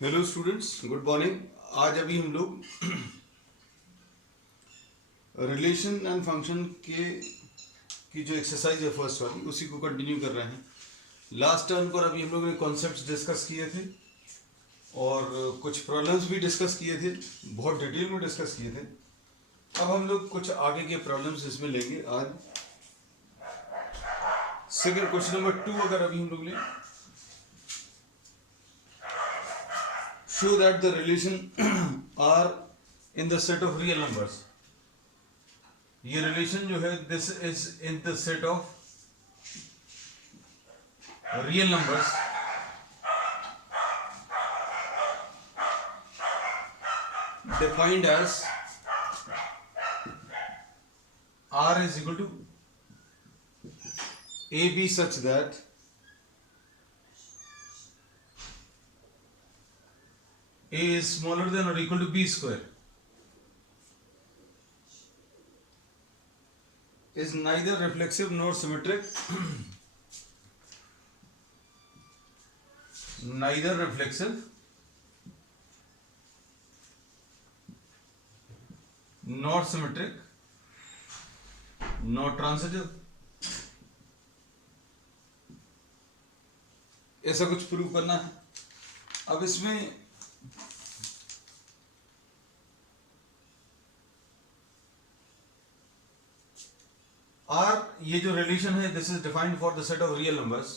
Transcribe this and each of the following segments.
Hello students, good morning. आज अभी हम लोग रिलेशन एंड फंक्शन की जो एक्सरसाइज है फर्स्ट वाली, उसी को कंटिन्यू कर रहे हैं। लास्ट टर्न पर अभी हम लोग ने कॉन्सेप्ट्स डिस्कस किए थे और कुछ प्रॉब्लम्स भी डिस्कस किए थे, बहुत डिटेल में डिस्कस किए थे। अब हम लोग कुछ आगे के प्रॉब्लम्स इसमें लेंगे आज। सेकंड क्वेश्चन नंबर 2 अगर अभी हम लोग लें, show that the relation are in the set of real numbers. ये रिलेशन जो है this is in the set of real numbers defined as r is equal to ab such that a is smaller than or equal to b square is neither reflexive nor symmetric neither reflexive nor symmetric nor transitive। ऐसा कुछ prove करना है। अब इसमें are, ये जो relation है this is defined for the set of real numbers.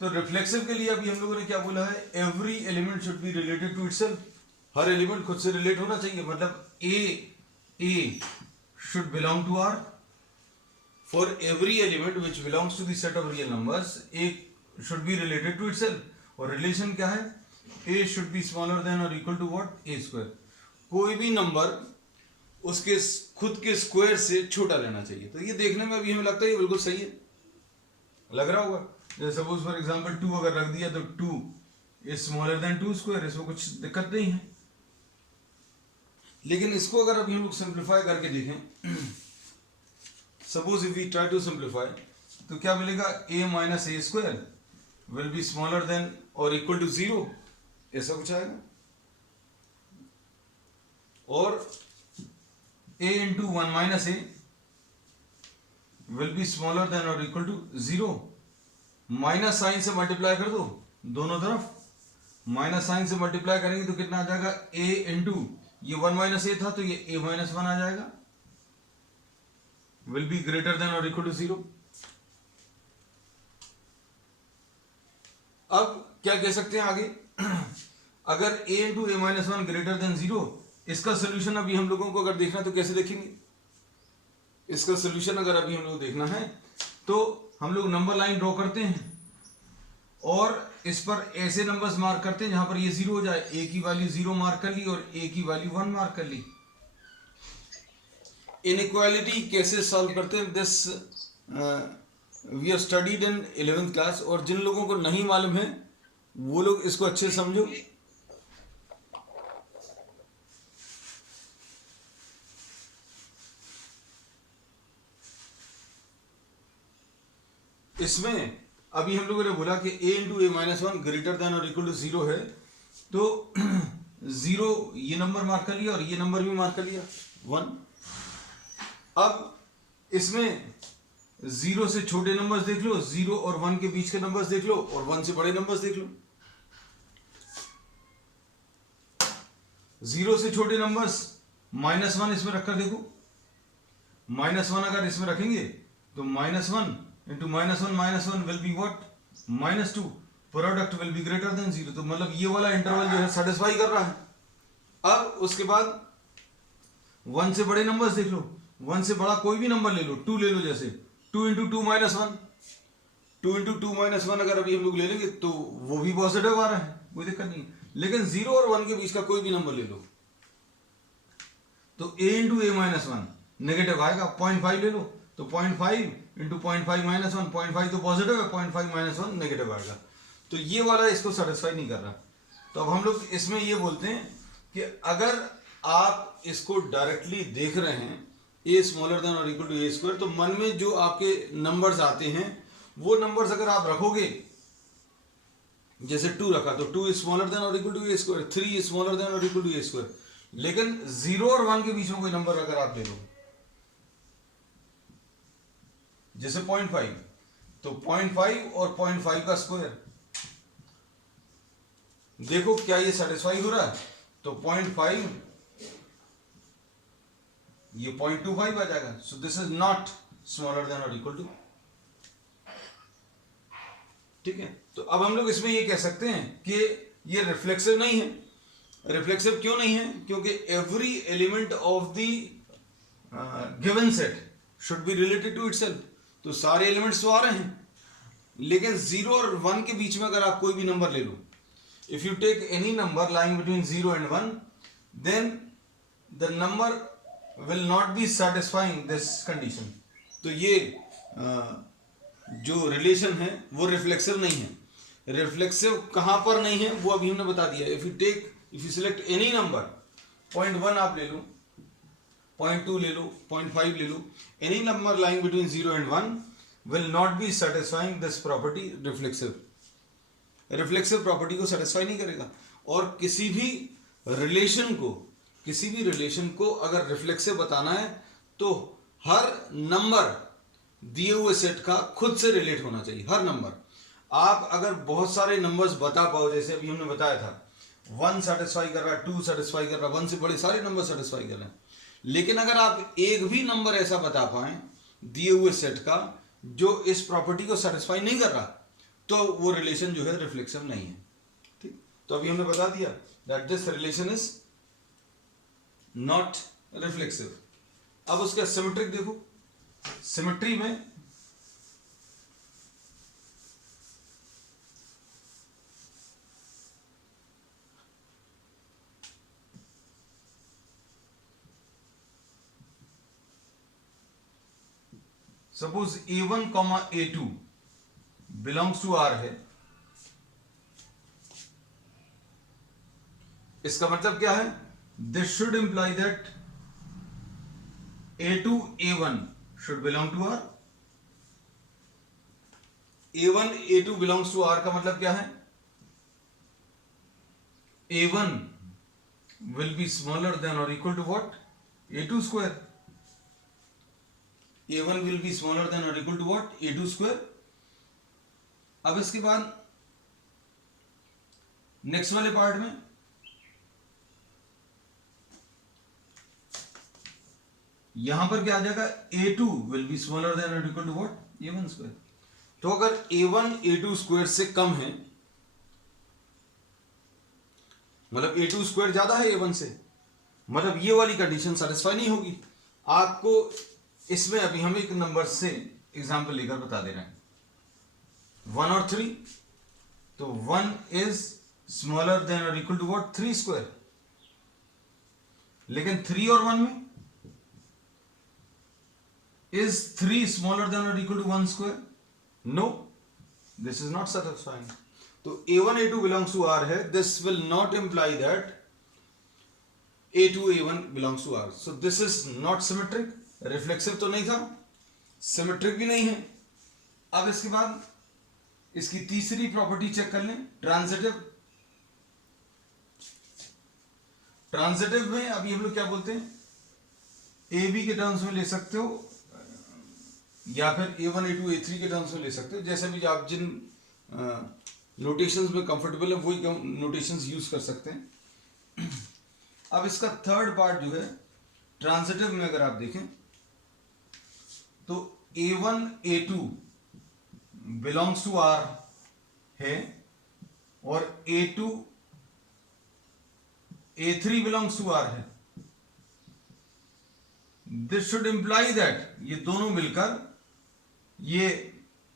तो रिफ्लेक्सिव के लिए अभी हम लोगों ने क्या बोला है, every element should be related to itself. हर एलिमेंट खुद से रिलेट होना चाहिए, मतलब a should belong to R. For every element which belongs to the set of real numbers a should be related to itself. और relation क्या है, a should be smaller than और equal to what, a square. कोई भी number उसके खुद के square से छोटा लेना चाहिए। तो ये देखने में अभी हमें लगता है ये बिल्कुल सही है, लग रहा होगा। जैसे सपोज फॉर एग्जांपल 2 अगर रख दिया तो 2 इज स्मॉलर देन 2 स्क्वायर, इसमें कुछ दिक्कत नहीं है। लेकिन इसको अगर अभी हम लोग सिंप्लीफाई करके देखें, suppose if we try to simplify, तो क्या मिलेगा, a minus a square will be smaller than और इक्वल टू 0, ऐसा कुछ आएगा। और a into 1 minus a will be smaller than और इक्वल टू 0। माइनस साइन से मल्टीप्लाई कर दो दोनों तरफ, माइनस साइन से मल्टीप्लाई करेंगे तो कितना आ जाएगा, a इंटू ये 1 माइनस ए था तो ये a माइनस 1 आ जाएगा, विल बी ग्रेटर देन और इक्वल टू 0। अब क्या कह सकते हैं आगे, अगर a into a minus 1 greater then 0, इसका सोल्यूशन अभी हम लोगों को अगर देखना तो कैसे देखेंगे। इसका सोल्यूशन अगर अभी हम लोग देखना है तो हम लोग नंबर लाइन ड्रॉ करते हैं और इस पर ऐसे नंबर्स मार्क करते हैं जहां पर ये 0 हो जाए। a की वैल्यू 0 मार्क कर ली और a की वैल्यू 1 मार्क कर ली। इनइक्वालिटी कैसे सॉल्व करते हैं, this we are studied in 11th class. और जिन लोगों को नहीं मालूम है वो लोग इसको अच्छे से समझो। इसमें अभी हम लोगों ने बोला कि a into a minus 1 greater than और इक्वल टू 0 है, तो 0 ये नंबर मार्क कर लिया और ये नंबर भी मार्क कर लिया 1। अब इसमें 0 से छोटे नंबर्स देख लो, 0 और 1 के बीच के नंबर्स देख लो और 1 से बड़े नंबर्स देख लो। 0 से छोटे नंबर्स -1 इसमें रखकर देखो, -1 अगर इसमें रखेंगे तो -1 into -1 will be what, -2। Product will be greater then 0। तो मतलब ये वाला इंटरवल जो है सेटिस्फाई कर रहा है। अब उसके बाद 1 से बड़े नंबर्स देख लो, 1 से बड़ा कोई भी नंबर ले लो, 2 ले लो, जैसे 2 इंटू 2 माइनस 1, 2 इंटू 2 माइनस 1 अगर अभी हम लोग ले लेंगे तो वो भी पॉजिटिव आ रहा है, कोई दिक्कत नहीं। लेकिन 0 और 1 के बीच का कोई भी नंबर ले लो तो a into a minus 1 negative आएगा। 0.5 ले लो तो 0.5 इंटू 0.5 माइनस 1, 0.5 तो पॉजिटिव है, 0.5 माइनस 1 नेगेटिव आएगा। तो ये वाला इसको सेटिस्फाई नहीं कर रहा। तो अब हम लोग इसमें ये बोलते हैं कि अगर आप इसको डायरेक्टली देख रहे हैं a स्मॉलर देन और इक्वल टू ए स्क्वायर, तो मन में जो आपके नंबर्स आते हैं वो नंबर्स अगर आप रखोगे जैसे 2 रखा तो 2 इज स्मॉलर देन और equal to a square, 3 is smaller than और इक्वल टू ए स्क्वायर। लेकिन 0 और 1 के बीच में कोई नंबर अगर आप ले लो, जैसे 0.5, तो 0.5 और 0.5 का स्क्वायर, देखो क्या ये सेटिस्फाई हो रहा है? तो 0.5 ये 0.25 आ जाएगा। सो this is not smaller than और इक्वल टू, ठीक है। तो अब हम लोग इसमें ये कह सकते हैं कि ये रिफ्लेक्सिव नहीं है। रिफ्लेक्सिव क्यों नहीं है? क्योंकि every element of the given set should be related to itself. तो सारे एलिमेंट्स तो आ रहे हैं, लेकिन 0 और 1 के बीच में अगर आप कोई भी नंबर ले लो, if you take any number lying between 0 and 1, then the number will not be satisfying this condition. तो ये जो रिलेशन है वो रिफ्लेक्सिव नहीं है। रिफ्लेक्सिव कहां पर नहीं है वो अभी हमने बता दिया। If you select any number, 0.1 आप ले लो, 0.2 ले लो, 0.5 ले लो, any number lying between 0 and 1 will not be satisfying this property reflexive. Reflexive property को सेटिस्फाई नहीं करेगा। और किसी भी रिलेशन को अगर रिफ्लेक्सिव बताना है तो हर नंबर दिए हुए सेट का खुद से रिलेट होना चाहिए। हर नंबर, आप अगर बहुत सारे नंबर्स बता पाओ, जैसे अभी हमने बताया था 1 सेटिस्फाई कर रहा है, 2 सेटिस्फाई कर रहा है, 1 से बड़े सारे नंबर सेटिस्फाई कर रहे हैं, लेकिन अगर आप एक भी नंबर ऐसा बता पाए दिए हुए सेट का जो इस प्रॉपर्टी को सेटिस्फाई नहीं कर रहा, तो वो रिलेशन जो है रिफ्लेक्सिव नहीं है। ठीक, तो अभी हमने बता दिया that this relation is not reflexive. अब उसका सिमेट्रिक देखो। सिमेट्री में suppose A1, A2 belongs to R है। इसका मतलब क्या है? This should imply that A2, A1 should belong to R. A1, A2 belongs to R का मतलब क्या है? A1 will be smaller than or equal to what? A2 square. A1 will be smaller than or equal to what? A2 square. अब इसके बाद next वाले part में यहां पर क्या आ जाएगा? A2 will be smaller than or equal to what? A1 square. तो अगर A1 A2 स्क्वायर से कम है, मतलब A2 स्क्वायर ज्यादा है A1 से, मतलब ये वाली कंडीशन सेटिस्फाई नहीं होगी। आपको इसमें अभी हम एक नंबर से एग्जांपल लेकर बता दे रहे हैं, 1 और 3। तो 1 इज स्मॉलर देन और इक्वल टू व्हाट? 3 स्क्वायर। लेकिन 3 और 1 में is 3 smaller than or equal to 1 square? No, this is not satisfying. तो A1 A2 belongs to R है, this will not imply that A2 A1 belongs to R. So this is not symmetric. Reflexive तो नहीं था, symmetric भी नहीं है। अब इसके बाद इसकी तीसरी प्रॉपर्टी चेक कर लें, ट्रांजिटिव। ट्रांजिटिव में अभी हम लोग क्या बोलते हैं? ए बी के टर्म्स में ले सकते हो या फिर A1 A2 A3 के टर्म्स में ले सकते हो, जैसे भी आप जिन नोटेशंस में कंफर्टेबल है वही नोटेशंस यूज कर सकते हैं। अब इसका थर्ड पार्ट जो है ट्रांजिटिव में अगर आप देखें तो A1 A2 belongs to R है और A2 A3 belongs to R है। दिस शुड इंप्लाई दैट ये दोनों मिलकर ये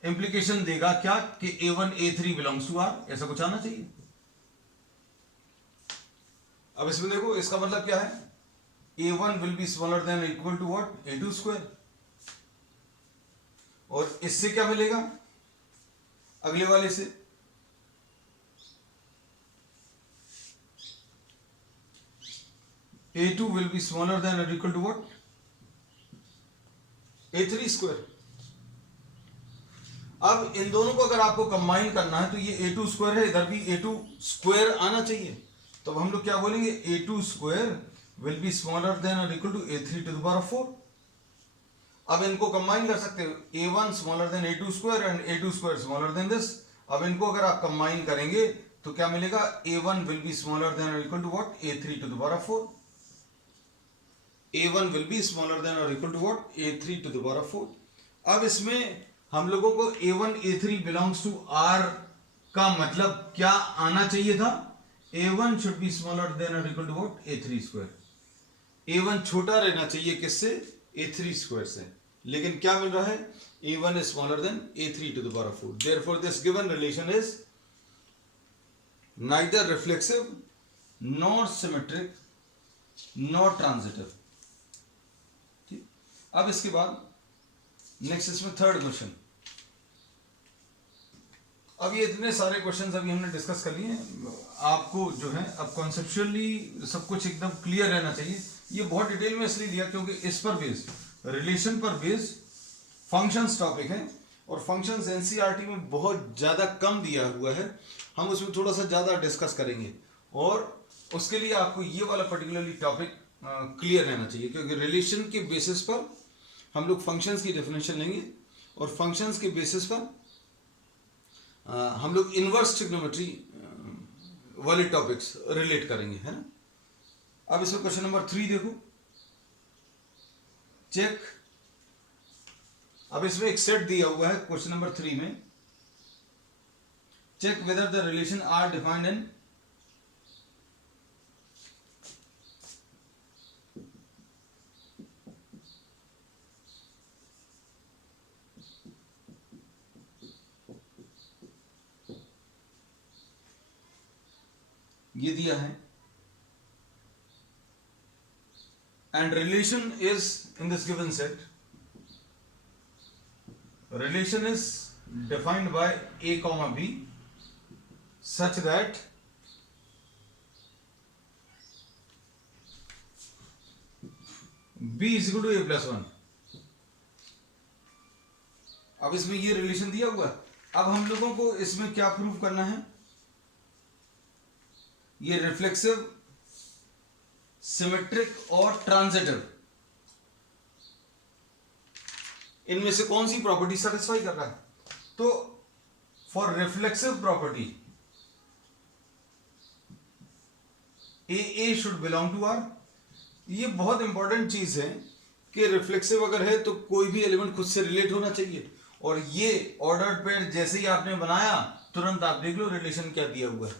इंप्लीकेशन देगा क्या कि A1 A3 belongs to R, ऐसा कुछ आना चाहिए। अब इसमें देखो इसका मतलब क्या है? A1 will be smaller than equal to what? A2 square. और इससे क्या मिलेगा अगले वाले से? A2 will be smaller than और equal to what? A3 square. अब इन दोनों को अगर आपको कंबाइन करना है तो ये a2 स्क्वायर है, इधर भी a2 स्क्वायर आना चाहिए। तो अब हम लोग क्या बोलेंगे, a2 square will be smaller than और equal to a3 to the power 4। अब इनको कंबाइन कर सकते हो, a1 smaller than a2 square and a2 square smaller than this. अब इनको अगर आप कंबाइन करेंगे तो क्या मिलेगा, a1 will be smaller than और equal to what, a3 to the power 4। a1 will be smaller than और equal to what, a3 to the power 4। अब इसमें हम लोगों को a1 a3 belongs to r का मतलब क्या आना चाहिए था, a1 should be smaller than और equal to what, a3 square. a1 छोटा रहना चाहिए किससे, a3 स्क्वायर से, लेकिन क्या मिल रहा है, a1 is smaller than a3 to the power of 4. Therefore, this given relation is neither reflexive nor symmetric nor transitive. ठीक, अब इसके बाद नेक्स्ट इसमें थर्ड क्वेश्चन। अब ये इतने सारे क्वेश्चंस अभी हमने डिस्कस कर लिए हैं, आपको जो है अब कॉन्सेप्चुअली सब कुछ एकदम क्लियर रहना चाहिए। ये बहुत डिटेल में इसलिए दिया क्योंकि इस पर बेस्ड, रिलेशन पर बेस्ड फंक्शंस टॉपिक है, और फंक्शंस एनसीईआरटी में बहुत ज़्यादा कम दिया हुआ है, हम उसमें थोड़ा सा ज़्यादा डिस्कस करेंगे, और उसके लिए आपको ये वाला पर्टिकुलरली टॉपिक क्लियर रहना चाहिए, क्योंकि रिलेशन के बेसिस पर हम लोग फंक्शंस की डेफिनेशन लेंगे, और फंक्शंस के बेसिस पर हम लोग इनवर्स ट्रिग्नोमेट्री वाले टॉपिक्स रिलेट करेंगे, है ना। अब इसमें क्वेश्चन नंबर 3 देखो, चेक। अब इसमें एक सेट दिया हुआ है क्वेश्चन नंबर 3 में, check whether the relation are defined in ये दिया है, and relation is in this given set, relation is defined by a comma b such that b is equal to a plus 1। अब इसमें ये relation दिया हुआ है, अब हम लोगों को इसमें क्या प्रूव करना है, ये रिफ्लेक्सिव, सिमेट्रिक और ट्रांजिटिव, इनमें से कौन सी प्रॉपर्टी सेटिस्फाई कर रहा है। तो for reflexive property a should belong to R. ये बहुत इंपॉर्टेंट चीज है कि रिफ्लेक्सिव अगर है तो कोई भी एलिमेंट खुद से रिलेट होना चाहिए, और ये ऑर्डर्ड पेयर जैसे ही आपने बनाया तुरंत आप देख लो रिलेशन क्या दिया हुआ है,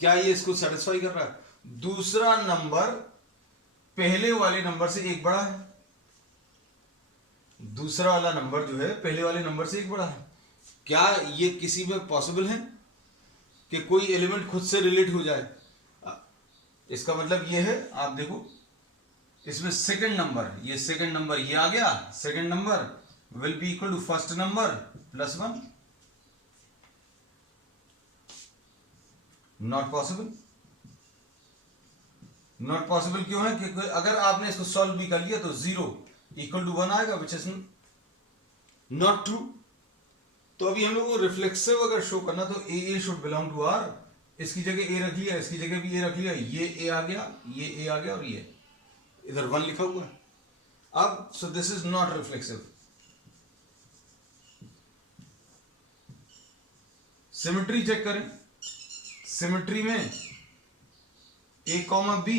क्या ये इसको सेटिस्फाई कर रहा है। दूसरा नंबर पहले वाले नंबर से एक बड़ा है, दूसरा वाला नंबर जो है पहले वाले नंबर से एक बड़ा है। क्या ये किसी में पॉसिबल है कि कोई एलिमेंट खुद से रिलेट हो जाए। इसका मतलब ये है, आप देखो इसमें सेकंड नंबर, ये सेकंड नंबर ये आ गया, second number will be equal to first number plus 1, not possible. Not possible क्यों है, क्योंकि अगर आपने इसको सॉल्व भी कर लिया तो 0 इक्वल टू 1 आएगा, विच इज नॉट ट्रू। तो अभी हम लोग को रिफ्लेक्सिव अगर शो करना तो ए शुड बिलोंग टू आर, इसकी जगह ए रख लिया, इसकी जगह भी ए रख लिया, ये ए आ गया, ये ए आ गया, और ये इधर 1 लिखा हुआ है। अब so this is not reflexive. Symmetry check करें, सिमेट्री में ए कॉमा बी,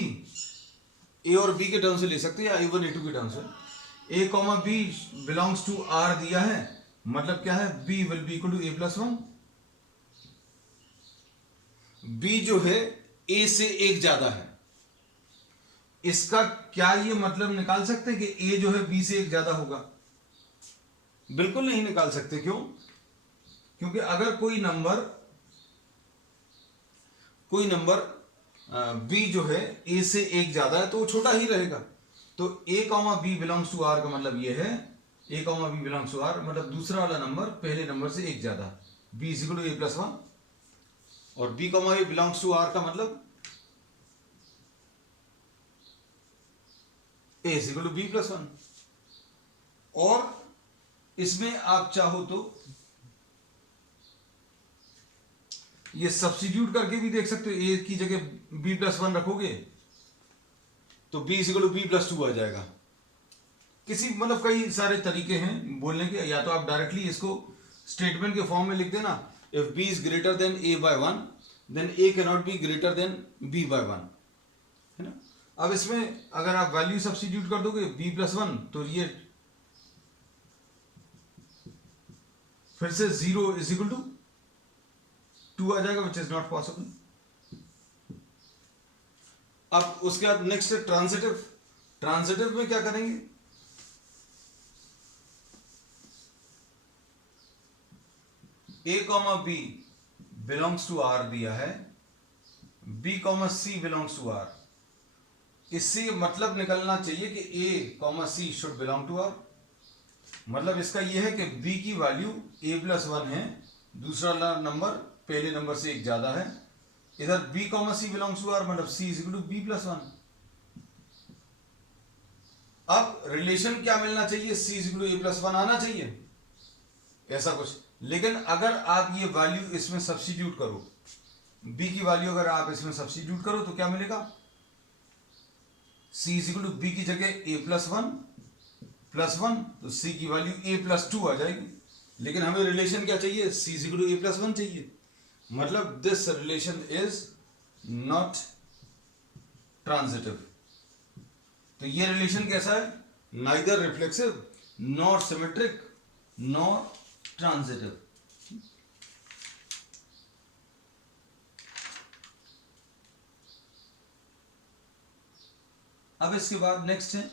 ए और बी के टर्म से ले सकते हैं या a1 a2 के टर्म से। A comma b belongs to R दिया है, मतलब क्या है, b will be equal to a plus 1। b जो है a से एक ज्यादा है, इसका क्या ये मतलब निकाल सकते हैं कि a जो है b से एक ज्यादा होगा? बिल्कुल नहीं निकाल सकते। क्यों? क्योंकि अगर कोई नंबर b जो है a से एक ज्यादा है तो वो छोटा ही रहेगा। तो a comma b belongs to r का मतलब ये है, a comma b belongs to r मतलब दूसरा वाला नंबर पहले नंबर से एक ज्यादा, b is equal to a plus 1, और b comma a belongs to r का मतलब a is equal to b plus 1। और इसमें आप चाहो तो ये सब्स्टिट्यूट करके भी देख सकते हो, ए की जगह b+1 रखोगे तो b = b+2 आ जाएगा। किसी मतलब कई सारे तरीके हैं बोलने के, या तो आप डायरेक्टली इसको स्टेटमेंट के फॉर्म में लिख देना, if b is greater than a/1 then a cannot be greater than b/1, है ना। अब इसमें अगर आप वैल्यू सब्स्टिट्यूट कर दोगे b+1 तो ये फिर से 0 = 2 आ जाएगा, विच इज नॉट पॉसिबल। अब उसके बाद नेक्स्ट है ट्रांजिटिव। ट्रांजिटिव में क्या करेंगे, a, b belongs to r दिया है, b, c belongs to r। इससे मतलब निकलना चाहिए कि a, c should belong to r। मतलब इसका यह है कि b की वैल्यू a+1 है, दूसरा नंबर पहले नंबर से एक ज्यादा है, इधर b, c belongs to r, मतलब c = b+1। अब रिलेशन क्या मिलना चाहिए, c = a+1 आना चाहिए, ऐसा कुछ। लेकिन अगर आप ये वैल्यू इसमें सब्स्टिट्यूट करो, b की वैल्यू अगर आप इसमें सब्स्टिट्यूट करो तो क्या मिलेगा, c = b की जगह a+1 +1, तो c की वैल्यू a+2 आ जाएगी। लेकिन हमें रिलेशन क्या चाहिए, c = a+1 चाहिए, मतलब this relation is not transitive. तो ये रिलेशन कैसा है, neither reflexive nor symmetric nor transitive. अब इसके बाद नेक्स्ट है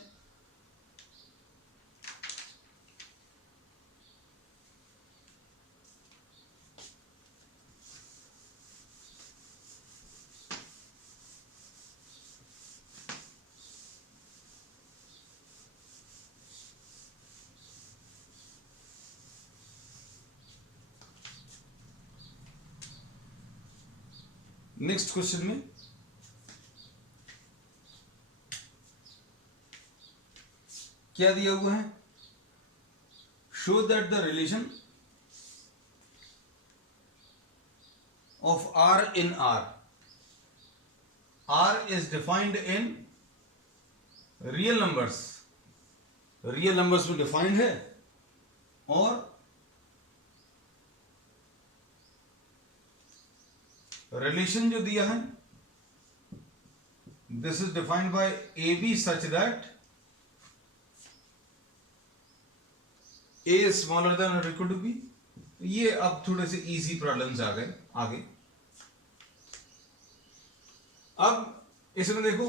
नेक्स्ट क्वेश्चन में क्या दिया हुआ है, show that the relation of r in r, r is defined in real numbers, real numbers में डिफाइंड है, और रिलेशन जो दिया है this is defined by a b such that a smaller than और इक्वल टू b। ये अब थोड़े से इजी प्रॉब्लम्स आ गए आगे। अब इसमें देखो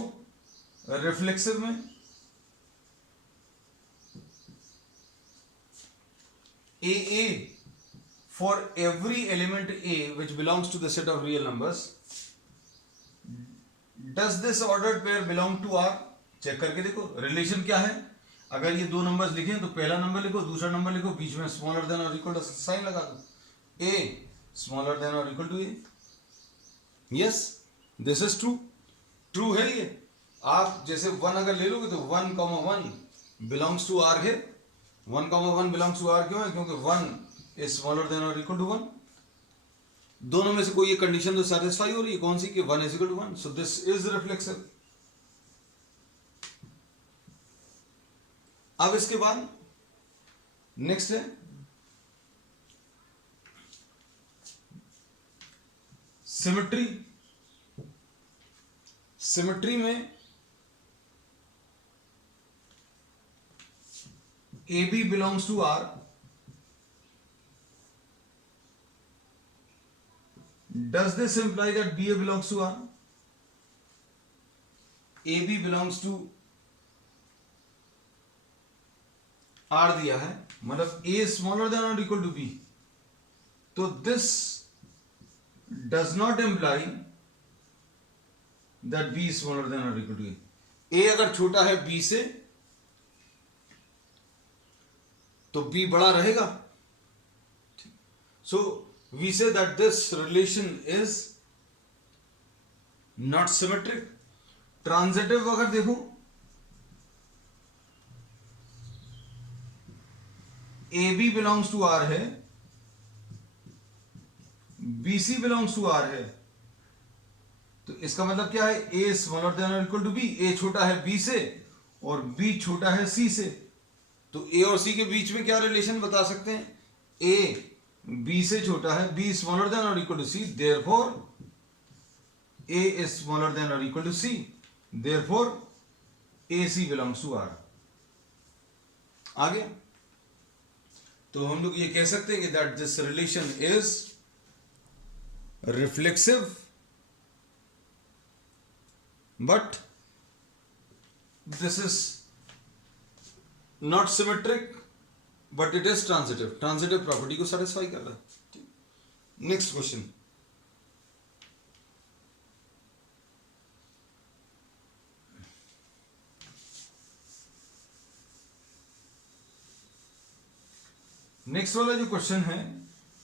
रिफ्लेक्सिव में a for every element a which belongs to the set of real numbers, does this ordered pair belong to r? Check करके देखो रिलेशन क्या है। अगर ये दो नंबर्स लिखे तो पहला नंबर लिखो, दूसरा नंबर लिखो, बीच में स्मॉलर देन और इक्वल टू साइन लगा दो, a स्मॉलर देन और equal to a। Yes, this is true, true है ये। आप जैसे 1 अगर ले लोगे तो 1,1 बिलोंग्स टू r है। 1,1 बिलोंग्स टू r क्यों है, क्योंकि 1 इज स्मॉलर देन और इक्वल टू 1। दोनों में से कोई एक कंडीशन तो सेटिस्फाई हो रही है, कौन सी, कि 1 = 1, सो दिस इज रिफ्लेक्सिव। अब इसके बाद नेक्स्ट है सिमेट्री। सिमेट्री में AB belongs to R, does this imply that BA belongs to R? AB belongs to R दिया है, मतलब A smaller than or equal to B, तो this does not imply that B is smaller than or equal to A। A अगर छोटा है B से तो B बड़ा रहेगा। So we say that this relation is not symmetric। Transitive अगर देखो a b belongs to R है, b c belongs to R है, तो इसका मतलब क्या है, ए स्मॉलर देन और इक्वल टू बी, ए छोटा है बी से और बी छोटा है सी से। तो ए और सी के बीच में क्या रिलेशन बता सकते हैं, ए बी से छोटा है, बी स्मॉलर देन और equal to c, therefore a is smaller than और equal to c, therefore a c belongs to R. आगे तो हम लोग ये कह सकते हैं कि that this relation is reflexive but this is not symmetric but it is transitive, transitive property को सेटिस्फाई कर रहा है। नेक्स्ट क्वेश्चन, नेक्स्ट वाला जो क्वेश्चन है,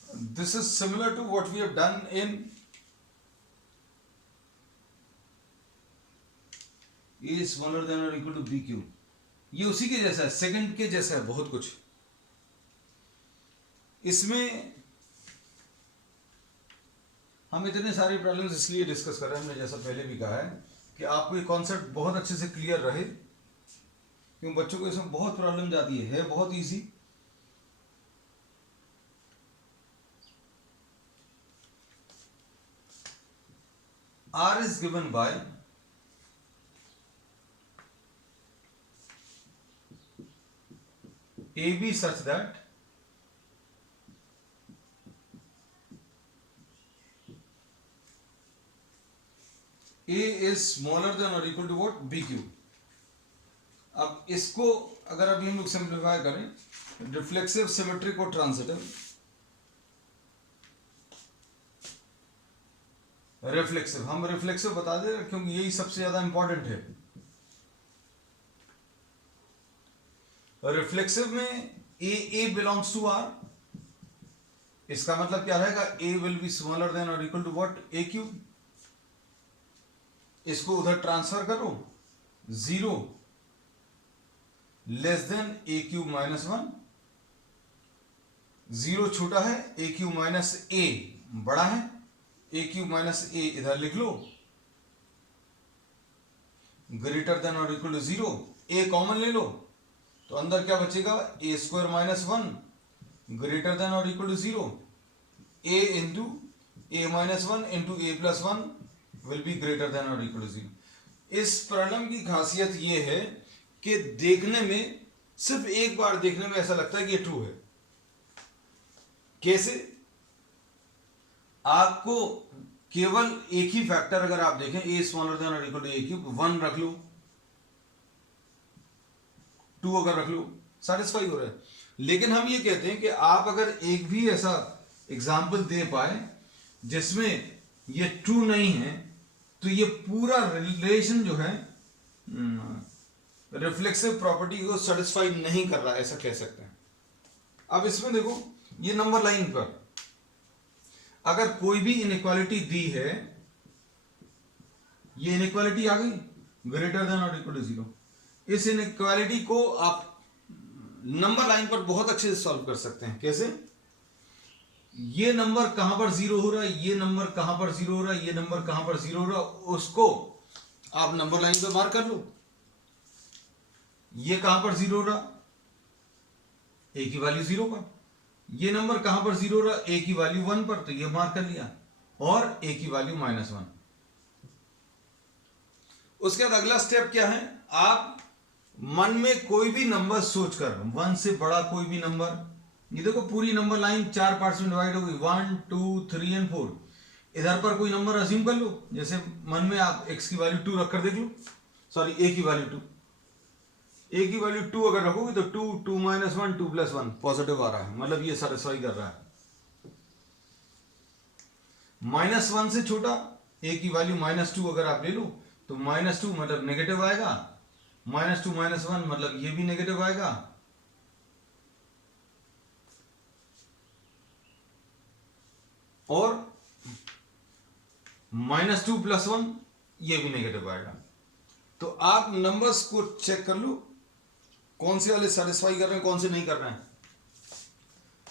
this is similar to what we have done in a smaller than और equal to b cube. ये उसी के जैसा है, सेकंड के जैसा है बहुत कुछ। इसमें हम इतने सारे प्रॉब्लम्स इसलिए डिस्कस कर रहे हैं, हमने जैसा पहले भी कहा है कि आपको ये कॉन्सेप्ट बहुत अच्छे से क्लियर रहे, क्योंकि बच्चों को इसमें बहुत प्रॉब्लम आती है बहुत easy. R is given by AB such that A is smaller than or equal to what, BQ। अब इसको अगर अभी हम लोग सिंप्लीफाई करें, रिफ्लेक्सिव, सिमेट्रिक और ट्रांजिटिव। रिफ्लेक्सिव, हम रिफ्लेक्सिव बता दे क्योंकि यही सबसे ज्यादा इंपॉर्टेंट है। रिफ्लेक्सिव में ए बिलोंग्स टू आर, इसका मतलब क्या रहेगा, a will be smaller than और equal to what, a cube. इसको उधर ट्रांसफर करो, 0 less than a cube minus 1, 0 छोटा है, ए क्यूब माइनस ए बड़ा है, ए क्यूब माइनस ए इधर लिख लो, ग्रेटर देन और इक्वल टू 0, ए कॉमन ले लो तो अंदर क्या बचेगा, a square minus 1 greater than और equal to 0, a into a minus 1 into a plus 1 will be greater than और इक्वल टू 0। इस प्रॉब्लम की खासियत ये है कि देखने में, सिर्फ एक बार देखने में ऐसा लगता है कि ये ट्रू है। कैसे, आपको केवल एक ही फैक्टर अगर आप देखें, ए स्मॉलर देन और इक्वल टू ए क्यूब, 1 रख लो, 2 अगर रख लो, सेटिस्फाई हो रहा है। लेकिन हम ये कहते हैं कि आप अगर एक भी ऐसा एग्जाम्पल दे पाए जिसमें ये ट्रू नहीं है, तो ये पूरा रिलेशन जो है रिफ्लेक्सिव प्रॉपर्टी को सेटिस्फाई नहीं कर रहा, ऐसा कह सकते हैं। अब इसमें देखो, ये नंबर लाइन पर अगर कोई भी इनइक्वालिटी दी है, ये इनइक्वालिटी आ गई ग्रेटर देन और इक्वल टू 0, इस इनइक्वालिटी को आप नंबर लाइन पर बहुत अच्छे से सॉल्व कर सकते हैं। कैसे, ये नंबर कहां पर 0 हो रहा है, ये नंबर कहां पर 0 हो रहा है, ये नंबर कहां पर 0 हो रहा है, उसको आप नंबर लाइन पर मार्क कर लो। ये कहां पर 0 हो रहा, ए की वैल्यू 0 पर, ये नंबर कहां पर 0 हो रहा, ए की वैल्यू 1 पर, तो ये मार्क कर लिया, और ए की वैल्यू -1। उसके बाद अगला स्टेप क्या है, आप मन में कोई भी नंबर सोचकर, 1 से बड़ा कोई भी नंबर, ये देखो पूरी नंबर लाइन 4 पार्ट्स में डिवाइड हो गई, 1 2 3 एंड 4। इधर पर कोई नंबर अज्यूम कर लो, जैसे मन में आप x की वैल्यू 2 रखकर देख लो, सॉरी ए की वैल्यू 2, ए की वैल्यू 2 अगर रखोगे तो 2 2 माइनस 1 2 प्लस 1 पॉजिटिव आ रहा है, मतलब ये सेटिस्फाई कर रहा है। -1 से छोटा ए की वैल्यू -2 अगर आप ले लो तो -2 मतलब नेगेटिव आएगा, -2 -1 मतलब ये भी नेगेटिव आएगा, और -2 + 1 ये भी नेगेटिव आएगा। तो आप नंबर्स को चेक कर लो, कौन से वाले सेटिस्फाई कर रहे हैं, कौन से नहीं कर रहे हैं।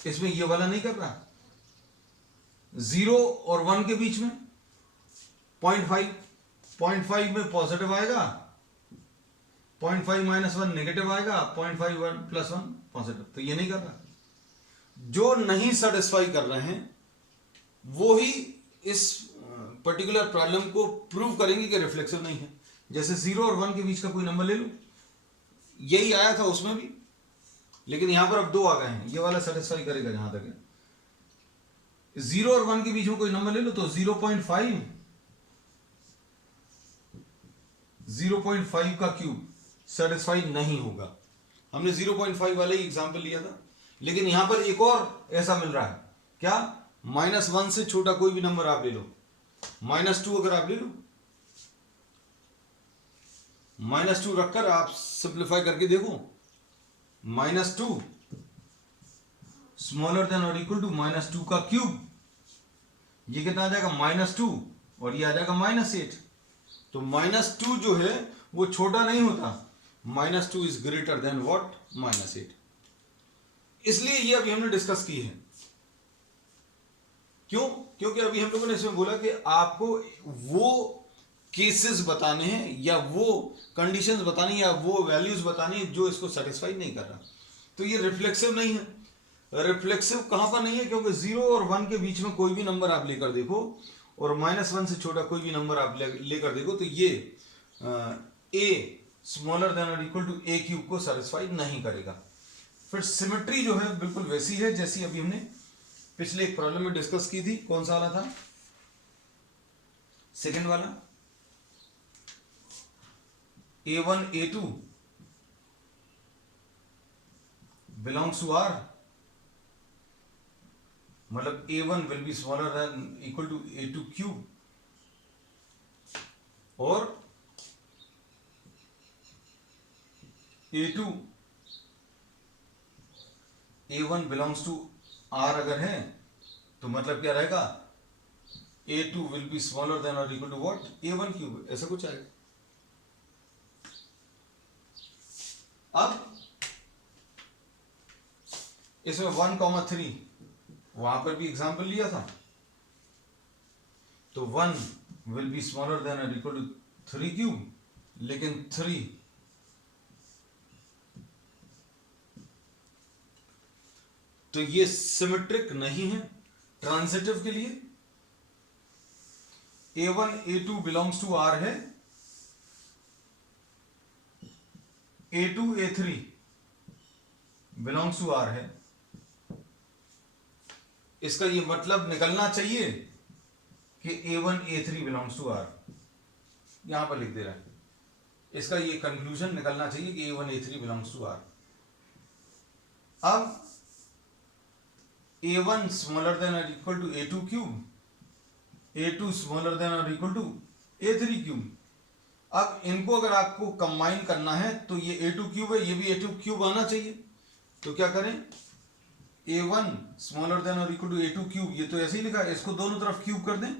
इसमें ये वाला नहीं कर रहा, 0 और 1 के बीच में 0.5 में पॉजिटिव आएगा, 0.5 माइनस 1 नेगेटिव आएगा, 0.5 1 प्लस 1 पॉजिटिव। तो ये नहीं कर रहा। जो नहीं सेटिस्फाई कर रहे हैं वो ही इस पर्टिकुलर प्रॉब्लम को प्रूव करेंगे कि रिफ्लेक्सिव नहीं है। जैसे 0 और 1 के बीच का कोई नंबर ले लो, यही आया था उसमें भी, लेकिन यहां पर अब 2 आ गए हैं, ये वाला सेटिस्फाई करेगा जहां तक है। 0 और 1 के बीच में कोई नंबर ले लो तो 0.5 का क्यूब सेटिस्फाई नहीं होगा। हमने 0.5 वाले ही एग्जाम्पल लिया था, लेकिन यहां पर एक और ऐसा मिल रहा है, क्या, -1 से छोटा कोई भी नंबर आप ले लो, -2 अगर आप ले लो, -2 रखकर आप सिंप्लीफाई करके देखो, -2 स्मॉलर देन और इक्वल टू -2 का क्यूब, ये कितना आ जाएगा, -2, और ये आ जाएगा -8। तो -2 जो है वो छोटा नहीं होता, -2 इज ग्रेटर देन व्हाट, -8। इसलिए ये अभी हमने डिस्कस की है। क्यों? क्योंकि अभी हम लोगों ने इसमें बोला कि आपको वो केसेस बताने हैं या वो कंडीशंस बतानी या वो वैल्यूज बतानी है जो इसको सेटिस्फाई नहीं कर रहा। तो ये रिफ्लेक्सिव नहीं है। रिफ्लेक्सिव कहां पर नहीं है? क्योंकि 0 और 1 के बीच में कोई भी नंबर आप लेकर देखो और -1 से छोटा कोई भी नंबर आप लेकर देखो तो ये a स्मॉलर देन और इक्वल टू a क्यूब को सेटिस्फाई नहीं करेगा। फिर सिमेट्री जो है बिल्कुल वैसी है जैसी अभी हमने पिछले एक प्रॉब्लम में डिस्कस की थी। कौन सा वाला था? सेकेंड वाला, a1 a2 belongs to R, मतलब a1 will be smaller than equal to a2 cube, और a1 बिलोंग्स टू R अगर है तो मतलब क्या रहेगा, a2 will be smaller than और equal to what, a1 cube, ऐसा कुछ आएगा। अब इसमें 1,3 वहां पर भी एग्जांपल लिया था, तो 1 विल बी स्मॉलर देन और इक्वल टू 3 क्यूब, लेकिन 3 तो ये सिमेट्रिक नहीं है। ट्रांजिटिव के लिए a1 a2 belongs to R है, a2 a3 belongs to R है। इसका ये मतलब निकलना चाहिए कि a1 a3 belongs to R, यहां पर लिख दे रहा है, इसका ये कंक्लूजन निकलना चाहिए कि a1 a3 belongs to R। अब a1 स्मॉलर देन और equal to a2 cube, a2 smaller than और इक्वल टू a3 क्यूब। अब इनको अगर आपको कंबाइन करना है तो ये a2 क्यूब है, ये भी a2 क्यूब आना चाहिए। तो क्या करें, a1 स्मॉलर देन और इक्वल टू a2 क्यूब, ये तो ऐसे ही लिखा है, इसको दोनों तरफ क्यूब कर दें,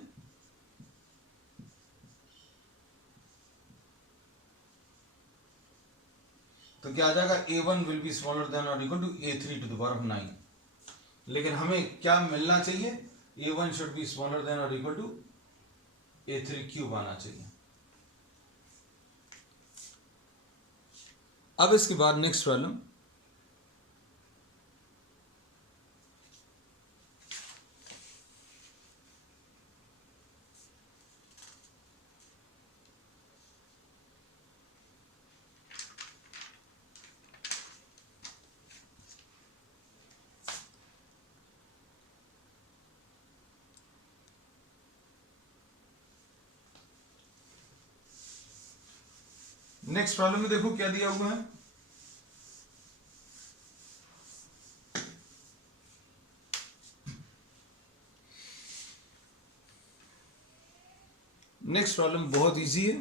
तो क्या आ जाएगा, a1 will be smaller than और equal to a3 to the power of 9। लेकिन हमें क्या मिलना चाहिए, a1 should be smaller than और इक्वल टू a3 क्यूब आना चाहिए। अब इसके बाद नेक्स्ट प्रॉब्लम, नेक्स्ट प्रॉब्लम में देखो क्या दिया हुआ है, नेक्स्ट प्रॉब्लम बहुत इजी है।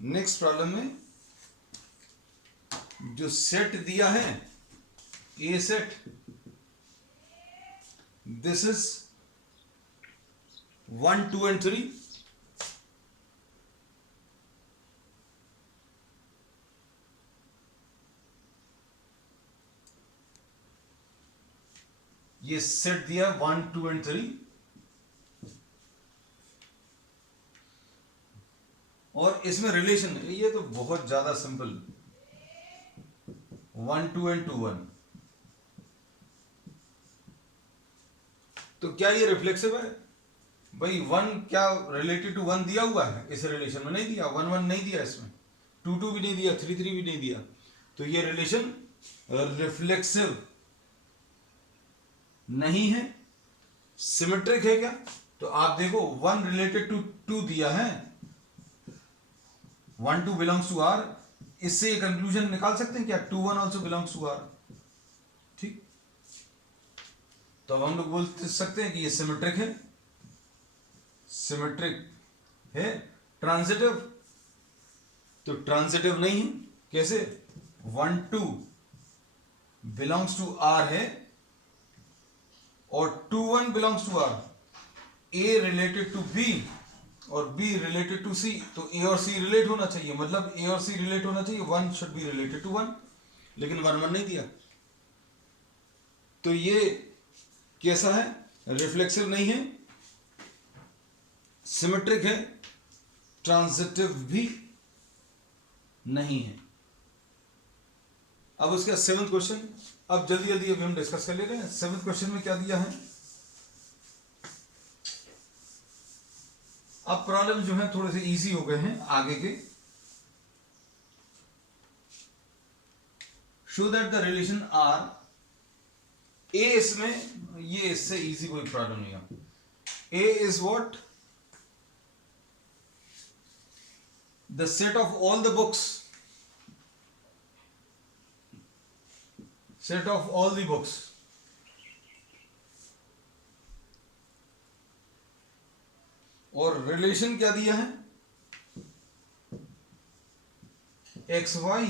नेक्स्ट प्रॉब्लम में जो सेट दिया है, ए सेट, दिस इज 1 2 and 3, ये सेट दिया 1 2 एंड 3, और इसमें रिलेशन, ये तो बहुत ज्यादा सिंपल, 1 2 एंड 2 1। तो क्या ये रिफ्लेक्सिव है भाई? 1 क्या रिलेटेड टू 1 दिया हुआ है इस रिलेशन में? नहीं दिया। 1 1 नहीं दिया इसमें, 2 2 भी नहीं दिया, 3 3 भी नहीं दिया। तो ये रिलेशन रिफ्लेक्सिव नहीं है। सिमेट्रिक है क्या? तो आप देखो 1 रिलेटेड टू 2 दिया है, 1 2 बिलोंग्स टू आर। इससे ये कंक्लूजन निकाल सकते हैं क्या? 2 1 ऑल्सो बिलोंग्स टू आर। ठीक, तो अब हम लोग बोल सकते हैं कि ये सिमेट्रिक है। सिमेट्रिक है। ट्रांजिटिव, तो ट्रांजिटिव नहीं है। कैसे? 1 2 बिलोंग्स टू आर है और 2 1 belongs to R. A related to b और बी रिलेटेड टू सी, तो ए और सी रिलेट होना चाहिए, मतलब ए और सी रिलेट होना चाहिए, 1 शुड बी रिलेटेड टू 1, लेकिन 1 1 नहीं दिया। तो ये कैसा है? रिफ्लेक्सिव नहीं है, सिमेट्रिक है, ट्रांजिटिव भी नहीं है। अब उसका 7th क्वेश्चन, अब जल्दी जल्दी अभी हम डिस्कस कर ले रहे हैं। 7th क्वेश्चन में क्या दिया है? अब प्रॉब्लम जो है थोड़े से इजी हो गए हैं आगे के। Show that the relation R, a इसमें, ये इससे इजी कोई प्रॉब्लम नहीं है। A is what? The set of all the books, set of all the books और रिलेशन क्या दिया है? X y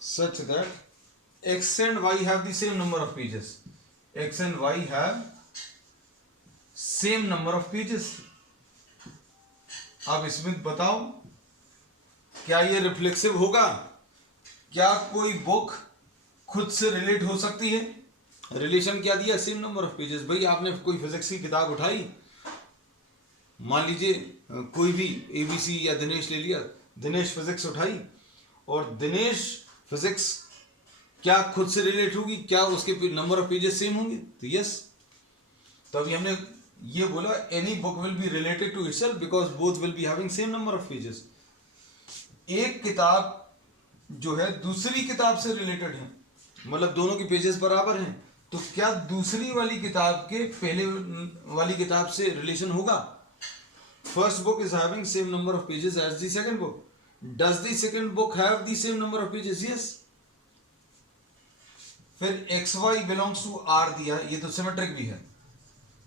such that x and y have the same number of pages. X and y have same number of pages. अब इसमें बताओ क्या ये reflexive होगा? क्या कोई बुक खुद से रिलेट हो सकती है? रिलेशन क्या दिया? Same number of pages. भाई आपने कोई फिजिक्स की किताब उठाई, मान लीजिए कोई भी एबीसी या दिनेश ले लिया, दिनेश फिजिक्स उठाई और दिनेश फिजिक्स क्या खुद से रिलेट होगी? क्या उसके नंबर ऑफ पेजेस सेम होंगे? तो यस। तो अभी हमने ये बोला any book will be related to itself because both will be having same number of pages. एक किताब जो है दूसरी किताब से रिलेटेड है, मतलब दोनों के पेजेस बराबर हैं, तो क्या दूसरी वाली किताब के पहले वाली किताब से रिलेशन होगा? First book is having same number of pages as the second book. Does the second book have the same number of pages? Yes. फिर x y belongs to R दिया, ये तो सिमेट्रिक भी है,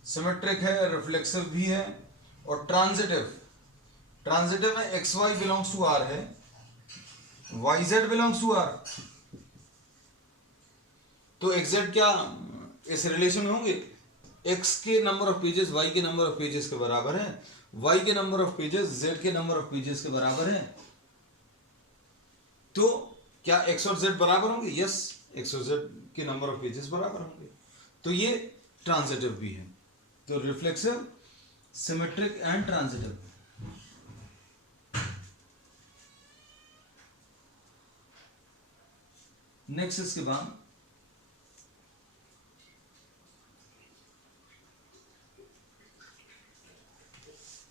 सिमेट्रिक है, reflexive भी है और ट्रांजिटिव में x y belongs to R है, y z belongs to R. तो एक्स जेड क्या इस रिलेशन में होंगे? एक्स के नंबर ऑफ पेजेस वाई के नंबर ऑफ पेजेस के बराबर है, वाई के नंबर ऑफ पेजेस जेड के नंबर ऑफ पेजेस के बराबर है। तो क्या एक्स और जेड बराबर होंगे? यस, एक्स और जेड के नंबर ऑफ पेजेस बराबर होंगे। तो ये ट्रांजिटिव भी है। तो reflexive, symmetric and transitive. Next इसके बाद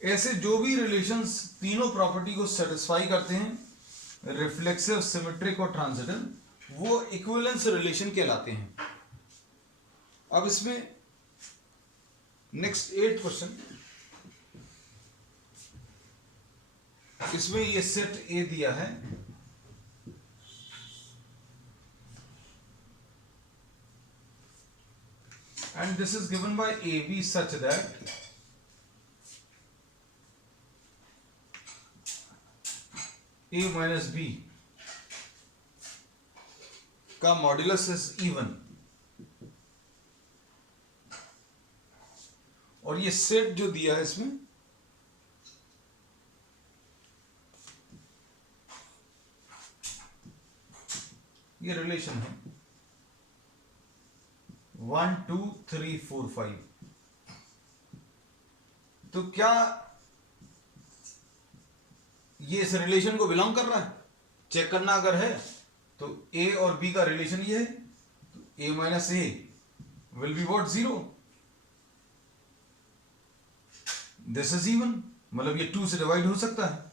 ऐसे जो भी रिलेशंस तीनों प्रॉपर्टी को सेटिस्फाई करते हैं, रिफ्लेक्सिव, सिमेट्रिक और ट्रांजिटिव, वो इक्विवेलेंस रिलेशन कहलाते हैं। अब इसमें नेक्स्ट 8th क्वेश्चन, इसमें ये सेट ए दिया है and this is given by AB such that A minus B का मॉड्यूलस इज इवन, और ये सेट जो दिया है इसमें ये रिलेशन है 1 2 3 4 5। तो क्या ये इस रिलेशन को बिलोंग कर रहा है? चेक करना अगर है तो ए और बी का रिलेशन ये है, तो a minus a will be what 0। This is even, मतलब ये 2 से डिवाइड हो सकता है।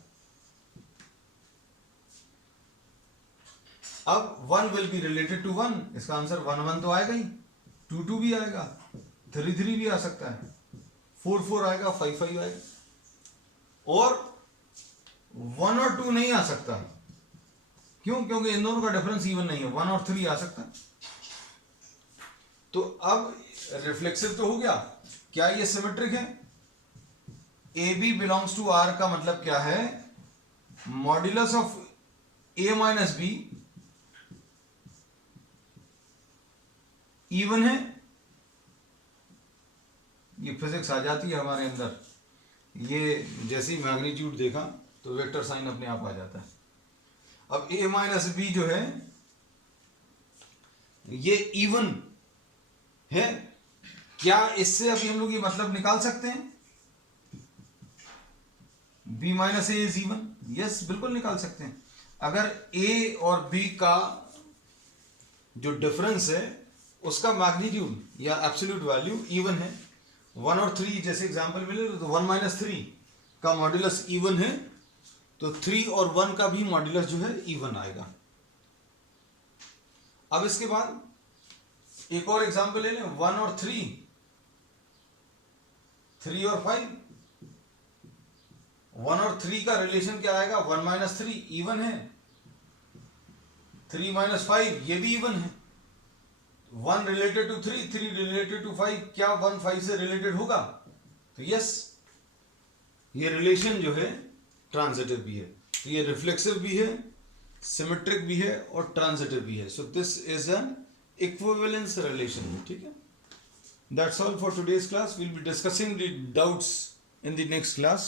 अब 1 विल बी रिलेटेड टू 1, इसका आंसर 1 1 तो आएगा ही, 2 2 भी आएगा, 3 3 भी आ सकता है, 4 4 आएगा, 5 5 आएगा, और 1 और 2 नहीं आ सकता। क्यों? क्योंकि इन दोनों का डिफरेंस इवन नहीं है, 1 और 3 आ सकता है। तो अब रिफ्लेक्सिव तो हो गया, क्या ये सिमेट्रिक है? A b belongs to R का मतलब क्या है? Modulus of a minus b even है। ये फिजिक्स आ जाती है हमारे अंदर, ये जैसे ही मैग्नीट्यूड देखा तो वेक्टर साइन अपने आप आ जाता है। अब a माइनस बी जो है ये इवन है, क्या इससे अभी हम लोग ये मतलब निकाल सकते हैं? b minus A is even, yes बिल्कुल निकाल सकते हैं। अगर a और b का जो डिफरेंस है उसका मैग्नीट्यूड या एब्सोल्यूट वैल्यू इवन है, 1 और 3 जैसे एग्जांपल मिले तो 1 माइनस 3 का मॉड्यूलस इवन है, तो 3 और 1 का भी मॉड्यूलस जो है इवन आएगा। अब इसके बाद एक और एग्जांपल ले लें, 1 और 3, 3 और 5। 1 और 3 का रिलेशन क्या आएगा? 1 माइनस 3 इवन है, 3 माइनस 5 ये भी इवन है, 1 रिलेटेड टू 3, 3 रिलेटेड टू 5, क्या 1 5 से रिलेटेड होगा? तो यस, ये रिलेशन जो है ट्रांजिटिव भी है, तो ये रिफ्लेक्सिव भी है, सिमेट्रिक भी है और ट्रांजिटिव भी है। So this is an equivalence relation. ठीक है, that's all for today's class. We'll be discussing the doubts in the next class.